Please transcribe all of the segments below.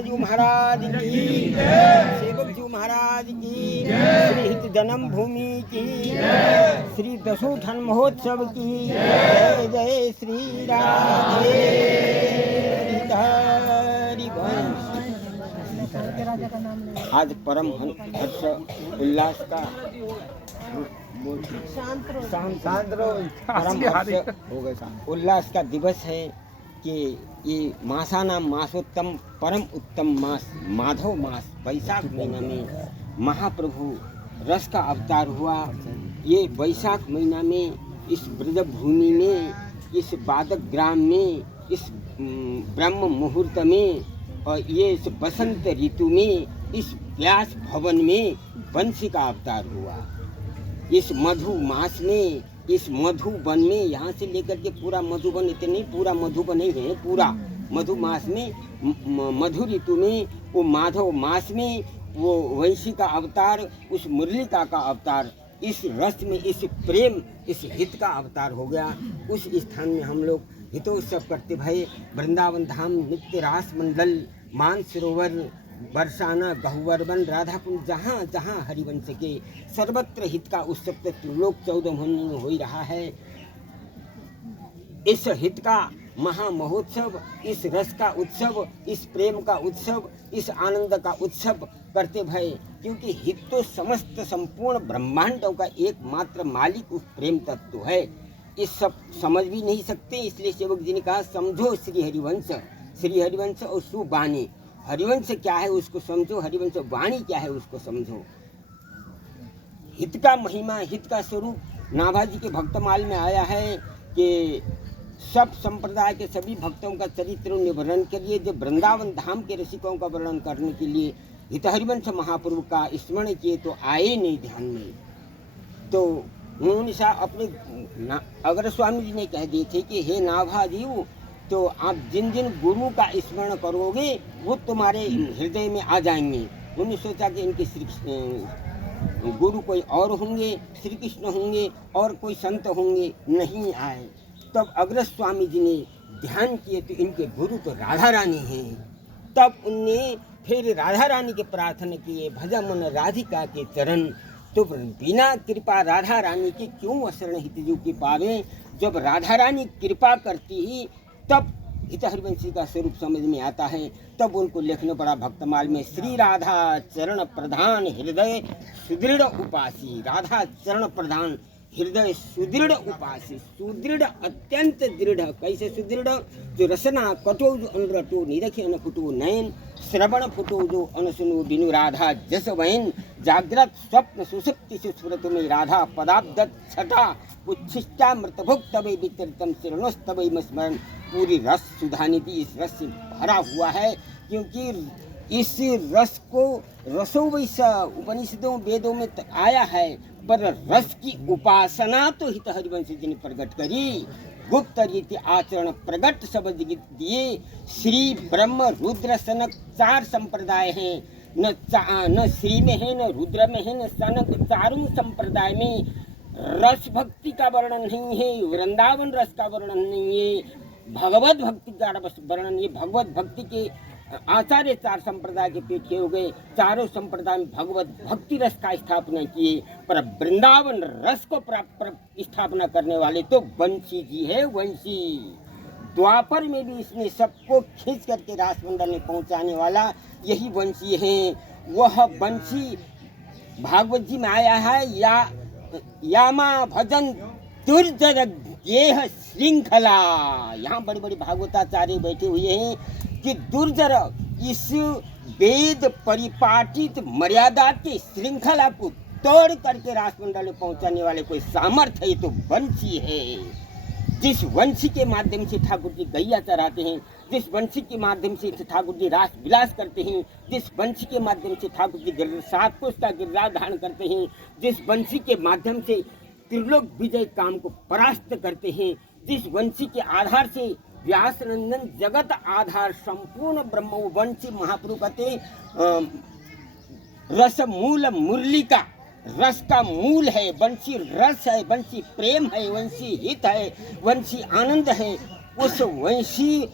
जी महाराज की, सेवक जी महाराज की, श्री हित जन्म भूमि की, श्री दशोत्थान महोत्सव की जय जय श्री राधे हरि वंश। आज परम हर्ष उल्लास का उल्लास का दिवस है कि ये मासानाम मासोत्तम परम उत्तम मास माधव मास वैशाख महीना में महाप्रभु रस का अवतार हुआ। ये वैशाख महीना में इस ब्रज भूमि में, इस बादक ग्राम में, इस ब्रह्म मुहूर्त में और ये इस बसंत ऋतु में, इस व्यास भवन में वंशी का अवतार हुआ। इस मधु मास में, इस मधुबन में, यहाँ से लेकर के पूरा मधुबन, इतने नहीं पूरा मधुबन ही है, पूरा मधु मास में, मधु ऋतु में, वो माधव मास में वो वंशी का अवतार, उस मुरलिका का अवतार, इस रस में, इस प्रेम, इस हित का अवतार हो गया। उस स्थान में हम लोग हितोत्सव करते भये वृंदावन धाम नित्य रास मंडल मानसरोवर बरसाना गहुवरवन राधाकुंड जहाँ जहाँ हरिवंश के सर्वत्र हित का उत्सव तो त्रिलोक 14 में हो ही रहा है। इस हित का महा महोत्सव, इस रस का उत्सव, इस प्रेम का उत्सव, इस आनंद का उत्सव करते भये, क्योंकि हित तो समस्त संपूर्ण ब्रह्मांडों का एकमात्र मालिक उस प्रेम तत्व है। इस सब समझ भी नहीं सकते, इसलिए सेवक जी ने कहा समझो श्री हरिवंश और सुबानी। हरिवंश क्या है उसको समझो, हरिवंश वाणी क्या है उसको समझो। हित का महिमा, हित का स्वरूप नाभाजी के भक्तमाल में आया है कि सब संप्रदाय के सभी भक्तों का चरित्र वर्णन के लिए, जब वृंदावन धाम के रसिकों का वर्णन करने के लिए हित हरिवंश महाप्रभु का स्मरण किए तो आए नहीं ध्यान में। तो उन्होंने अपने अगर स्वामी जी ने कह दिए थे कि हे नाभाजी, तो आप जिन जिन गुरु का स्मरण करोगे वो तुम्हारे हृदय में आ जाएंगे। उन्होंने सोचा कि इनके श्री गुरु कोई और होंगे, श्री कृष्ण होंगे और कोई संत होंगे, नहीं आए। तब अग्रज स्वामी जी ने ध्यान किए तो इनके गुरु तो राधा रानी हैं। तब उनने फिर राधा रानी के प्रार्थना किए, भजा मन राधिका के चरण। तो बिना कृपा राधा रानी की क्यों असरण हितजू की पावे। जब राधा रानी कृपा करती ही तब हित हरिवंशी का स्वरूप समझ में आता है। तब उनको लिखने पड़ा भक्तमाल में, श्री राधा चरण प्रधान हृदय सुदृढ़ उपासी। राधा चरण प्रधान हृदय सुदृढ़ उपासी, सुदृढ़ अत्यंत दृढ़। कैसे सुदृढ़? जो रसना कटो जो अनरटो निरखे अनफुटो नयन, श्रवण फुटो जो अनसुनो बिनु राधा जस वहन। जागृत स्वप्न सुसुप्ति सुस्मृत में राधा पदाब्दत छटा उच्छिष्टा मृतभुक तबे वितरितम शरणोस्तबे स्मरण। पूरी रस सुधानिधि इस रस से भरा हुआ है, क्योंकि इस रस को रसोवैसा उपनिषदों वेदों में आया है, पर रस की उपासना तो हित हरिवंश जी ने प्रकट करी। गुप्त रीति आचरण प्रगट शब्द दिए। श्री ब्रह्म रुद्र सनक 4 संप्रदाय हैं, न श्री में है, न रुद्र में है, न सनक। चारों संप्रदाय में रस भक्ति का वर्णन नहीं है, वृंदावन रस का वर्णन नहीं है, भगवत भक्ति का वर्णन। ये भगवत भक्ति के आचार्य 4 संप्रदाय के पीछे हो गए। चारों संप्रदाय में भगवत भक्ति रस का स्थापना किए, पर वृंदावन रस को स्थापना करने वाले तो वंशी जी है। वंशी द्वापर में भी इसने सबको खींच करके रासमंडल में पहुंचाने वाला यही वंशी है। वह वंशी भागवत जी में आया है, यामा भजन दुर्जर गेह श्रृंखला। यहाँ बड़े बड़े भागवताचार्य बैठे हुए हैं कि दुर्जर इस वेद परिपाटित मर्यादा की श्रृंखला को तोड़ करके रासमंडल में पहुंचाने वाले कोई सामर्थ्य है तो वंशी है। जिस वंशी के माध्यम से ठाकुर जी गैया चराते हैं, जिस वंशी के माध्यम से ठाकुर जी रास विलास करते हैं, जिस वंशी के माध्यम से ठाकुर जी 7 कोष का गिरराज धारण करते हैं, जिस वंशी के माध्यम से त्रिलोक विजय काम को परास्त करते हैं, जिस वंशी के आधार से व्यास नंदन जगत आधार संपूर्ण ब्रह्म वंशी महाप्रभु कहते रस मूल मुरली का रस का मूल है। वंशी रस है, वंशी प्रेम है, वंशी हित है, वंशी आनंद है। उस वंशी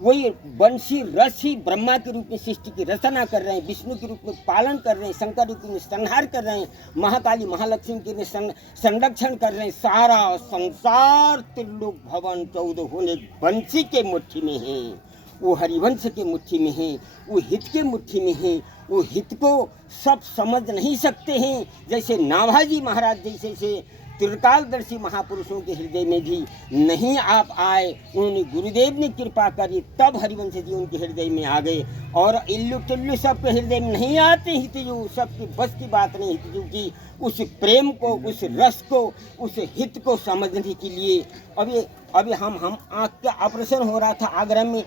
वही बंशी रस ही ब्रह्मा के रूप में सृष्टि की रचना कर रहे हैं, विष्णु के रूप में पालन कर रहे हैं, शंकर रूप में संहार कर रहे हैं, महाकाली महालक्ष्मी के लिए संरक्षण कर रहे हैं। सारा संसार त्रिलोक भवन 14 होने बंशी के मुट्ठी में है, वो हरिवंश के मुट्ठी में है, वो हित के मुट्ठी में है। वो हित को सब समझ नहीं सकते हैं, जैसे नाभाजी महाराज जैसे त्रिकालदर्शी महापुरुषों के हृदय में भी नहीं आप आए, उन्होंने गुरुदेव ने कृपा करी, तब हरिवंश जी उनके हृदय में आ गए। और इल्लू टिल्लू सबके हृदय में नहीं आते हितजू, सबकी बस की बात नहीं हितजू की। उस प्रेम को, उस रस को, उस हित को समझने के लिए अभी हम आँख का ऑपरेशन हो रहा था आगरा में,